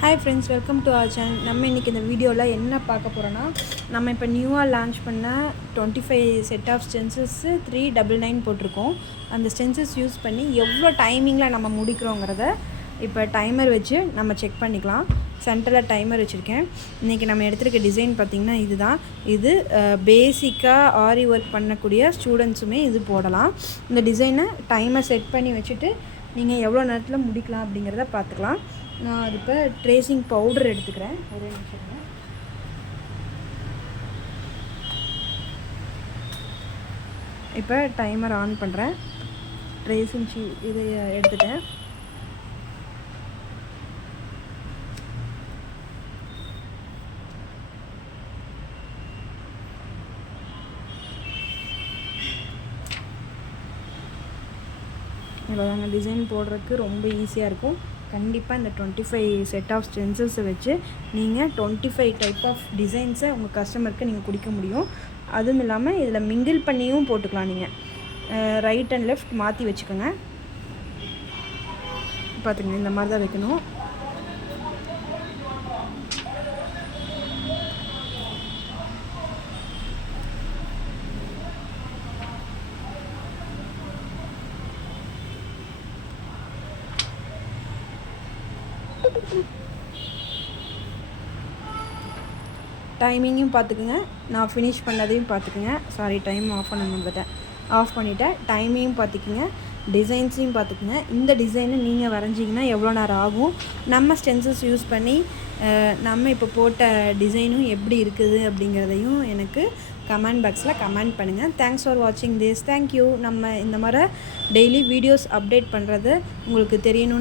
Hi friends, welcome to our channel. நம்ம இன்றைக்கி இந்த வீடியோவில் என்ன பார்க்க போகிறோன்னா, நம்ம இப்போ நியூவாக லான்ச் பண்ண 25 செட் ஆஃப் ஸ்டென்சஸ்ஸு 399 போட்டிருக்கோம். அந்த ஸ்டென்சஸ் யூஸ் பண்ணி எவ்வளோ டைமிங்கில் நம்ம முடிக்கிறோங்கிறத இப்போ டைமர் வச்சு நம்ம செக் பண்ணிக்கலாம். சென்டரில் டைமர் வச்சுருக்கேன். இன்றைக்கி நம்ம எடுத்துருக்க டிசைன் பார்த்திங்கன்னா இது பேசிக்காக ஆரி ஒர்க் பண்ணக்கூடிய ஸ்டூடெண்ட்ஸுமே இது போடலாம். இந்த டிசைனை டைமர் செட் பண்ணி வச்சுட்டு நீங்கள் எவ்வளோ நேரத்தில் முடிக்கலாம் அப்படிங்கிறத பார்த்துக்கலாம். நான் அது இப்போ ட்ரேசிங் பவுடர் எடுத்துக்கிறேன். ஒரே நிமிஷம். இப்போ டைமர் ஆன் பண்ணுறேன். ட்ரேசிங் இது எடுத்துட்டேன். இவ்வளோதாங்க. டிசைன் போடுறதுக்கு ரொம்ப ஈஸியாக இருக்கும். கண்டிப்பாக இந்த 25 செட் ஆஃப் ஸ்டென்சஸை வச்சு நீங்கள் 25 டைப் ஆஃப் டிசைன்ஸை உங்கள் கஸ்டமருக்கு நீங்கள் கொடுக்க முடியும். அதுவும் இல்லாமல் இதில் மிங்கிள் பண்ணியும் போட்டுக்கலாம். நீங்கள் ரைட் அண்ட் லெஃப்ட் மாற்றி வச்சுக்கோங்க. பார்த்துங்க, இந்த மாதிரி தான் வைக்கணும். டைமிங்கும் பார்த்துக்குங்க. நான் ஃபினிஷ் பண்ணதையும் பார்த்துக்குங்க. சாரி, டைம் ஆஃப் பண்ண வந்துட்டேன். ஆஃப் பண்ணிவிட்டேன். டைமையும் பார்த்துக்குங்க, டிசைன்ஸையும் பார்த்துக்குங்க. இந்த டிசைனை நீங்கள் வரைஞ்சிங்கன்னா எவ்வளோ நேரம் ஆகும், நம்ம ஸ்டென்சஸ் யூஸ் பண்ணி நம்ம இப்போ போட்ட டிசைனும் எப்படி இருக்குது அப்படிங்கிறதையும் எனக்கு கமெண்ட் பாக்ஸில் கமெண்ட் பண்ணுங்கள். தேங்க்ஸ் ஃபார் வாட்சிங் திஸ். தேங்க்யூ. நம்ம இந்த மாதிரி டெய்லி வீடியோஸ் அப்டேட் பண்ணுறது உங்களுக்கு தெரியணும்னு